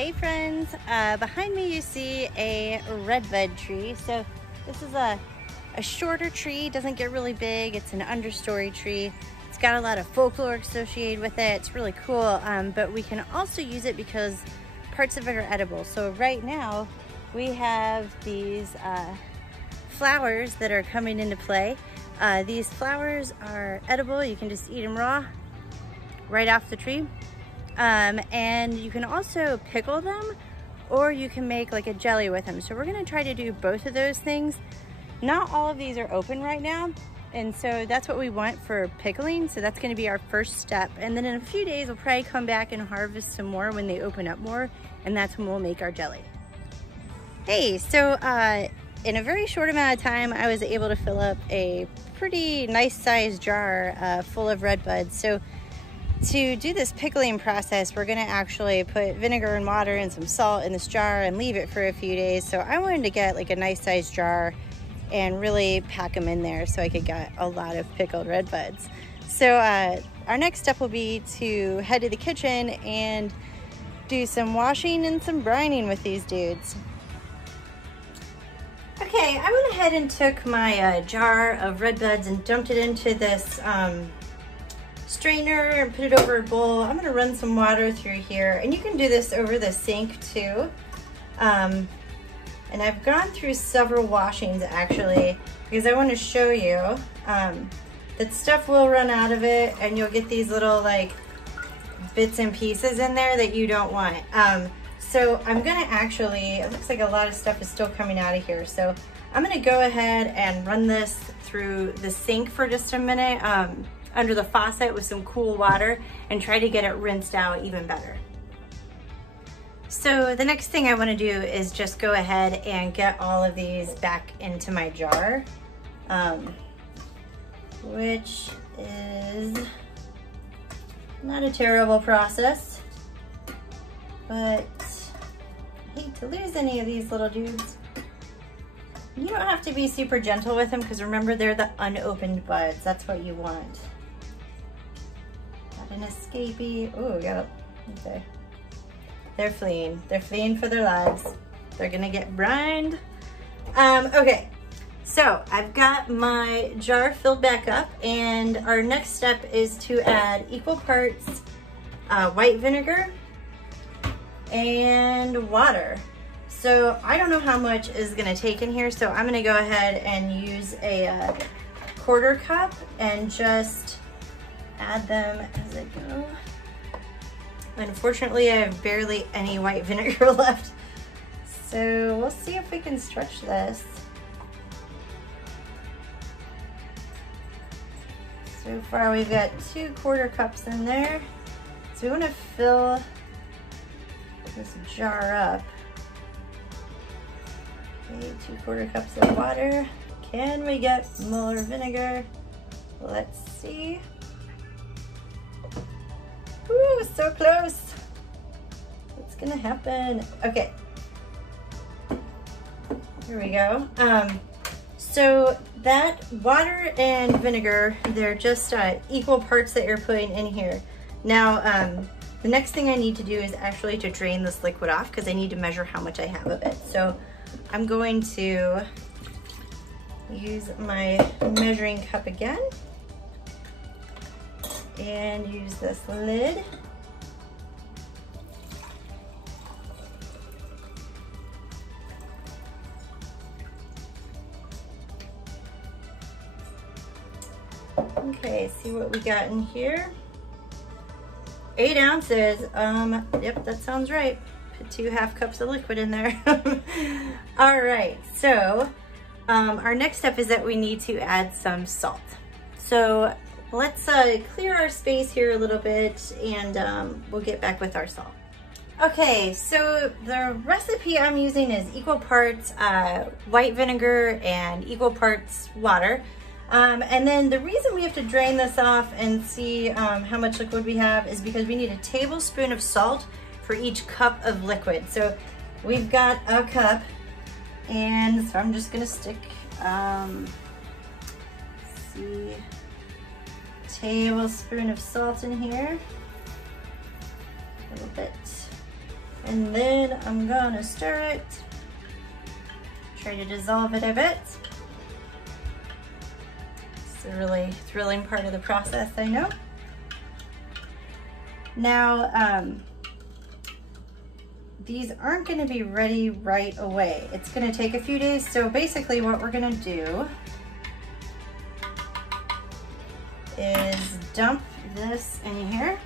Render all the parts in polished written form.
Hey friends, behind me you see a redbud tree. So this is a shorter tree, doesn't get really big. It's an understory tree. It's got a lot of folklore associated with it. It's really cool, but we can also use it because parts of it are edible. So right now we have these flowers that are coming into play. These flowers are edible. You can just eat them raw right off the tree. And you can also pickle them, or you can make like a jelly with them. So we're gonna try to do both of those things. Not all of these are open right now, and so that's what we want for pickling. So that's gonna be our first step. And then in a few days, we'll probably come back and harvest some more when they open up more, and that's when we'll make our jelly. Hey, so in a very short amount of time, I was able to fill up a pretty nice sized jar full of red buds. So to do this pickling process, we're gonna actually put vinegar and water and some salt in this jar and leave it for a few days. So I wanted to get like a nice sized jar and really pack them in there so I could get a lot of pickled red buds. So our next step will be to head to the kitchen and do some washing and some brining with these dudes. Okay, I went ahead and took my jar of red buds and dumped it into this strainer and put it over a bowl. I'm gonna run some water through here, and you can do this over the sink too. And I've gone through several washings actually, because I want to show you that stuff will run out of it, and you'll get these little like bits and pieces in there that you don't want. So I'm gonna actually, it looks like a lot of stuff is still coming out of here. So I'm gonna go ahead and run this through the sink for just a minute, under the faucet with some cool water, and try to get it rinsed out even better. So the next thing I want to do is just go ahead and get all of these back into my jar, which is not a terrible process, but I hate to lose any of these little dudes. You don't have to be super gentle with them, because remember, they're the unopened buds. That's what you want. An escapee. Oh, we got it. Okay. They're fleeing. They're fleeing for their lives. They're gonna get brined. Okay, so I've got my jar filled back up, and our next step is to add equal parts white vinegar and water. So I don't know how much is gonna take in here, so I'm gonna go ahead and use a quarter cup and just add them as I go. Unfortunately, I have barely any white vinegar left, so we'll see if we can stretch this. So far we've got 2 quarter cups in there. So we want to fill this jar up. Okay, 2 quarter cups of water. Can we get more vinegar? Let's see. Ooh, so close. What's gonna happen? Okay. Here we go. So that water and vinegar, they're just equal parts that you're putting in here. Now, the next thing I need to do is actually to drain this liquid off, because I need to measure how much I have of it. So I'm going to use my measuring cup again, and use this lid. Okay, see what we got in here. 8 ounces. Yep, that sounds right. Put 2 half cups of liquid in there. All right, so our next step is that we need to add some salt. So let's clear our space here a little bit, and we'll get back with our salt. Okay, so the recipe I'm using is equal parts white vinegar and equal parts water. And then the reason we have to drain this off and see how much liquid we have is because we need a tablespoon of salt for each cup of liquid. So we've got a cup, and so I'm just gonna stick, see, tablespoon of salt in here, a little bit And then I'm gonna stir it. Try to dissolve it a bit. It's a really thrilling part of the process, I know. Now, these aren't gonna be ready right away. It's gonna take a few days. So basically what we're gonna do is dump this in here.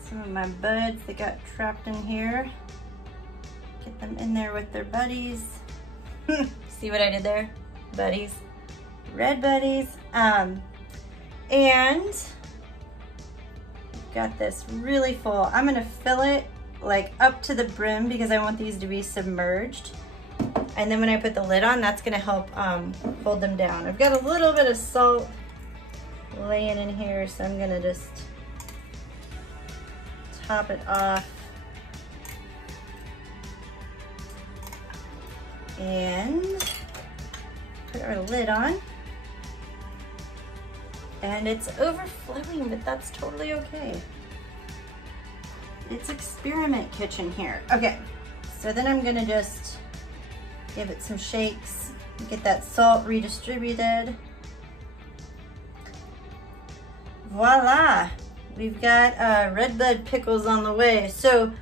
Some of my buds that got trapped in here. Get them in there with their buddies. See what I did there? Buddies. Red buddies. And got this really full. I'm gonna fill it like up to the brim because I want these to be submerged. And then when I put the lid on, that's gonna help hold them down. I've got a little bit of salt laying in here, so I'm gonna just top it off. And put our lid on. And it's overflowing, but that's totally okay. It's experiment kitchen here. Okay, so then I'm gonna just give it some shakes, get that salt redistributed. Voila, we've got redbud pickles on the way. So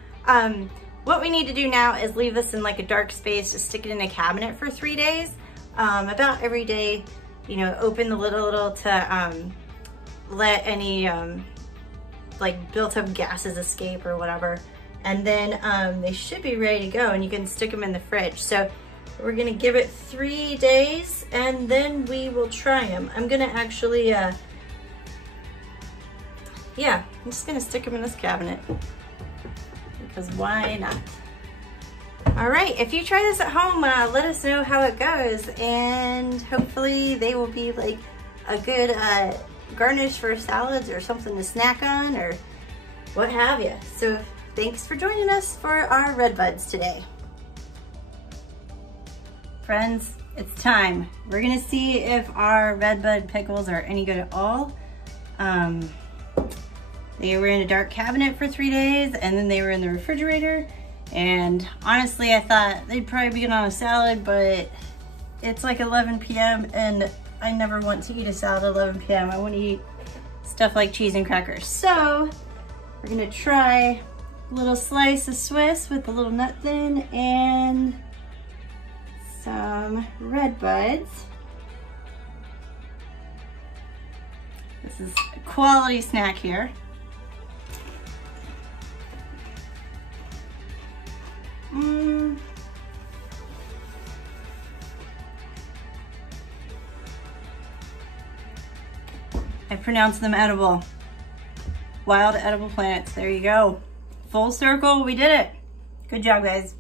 what we need to do now is leave this in like a dark space, just stick it in a cabinet for 3 days. About every day, you know, open the lid a little to let any like built up gases escape or whatever. And then they should be ready to go and you can stick them in the fridge. So we're gonna give it 3 days and then we will try them. I'm gonna actually, yeah, I'm just gonna stick them in this cabinet because why not? All right, if you try this at home, let us know how it goes, and hopefully they will be like a good garnish for salads or something to snack on or what have you. So thanks for joining us for our red buds today. Friends, it's time. We're gonna see if our red bud pickles are any good at all. They were in a dark cabinet for 3 days and then they were in the refrigerator. And honestly, I thought they'd probably be good on a salad, but it's like 11 p.m. and I never want to eat a salad at 11 p.m. I want to eat stuff like cheese and crackers. So we're gonna try a little slice of Swiss with a little nut thin and some red buds. This is a quality snack here. I pronounce them edible. Wild edible plants. There you go. Full circle, we did it. Good job, guys.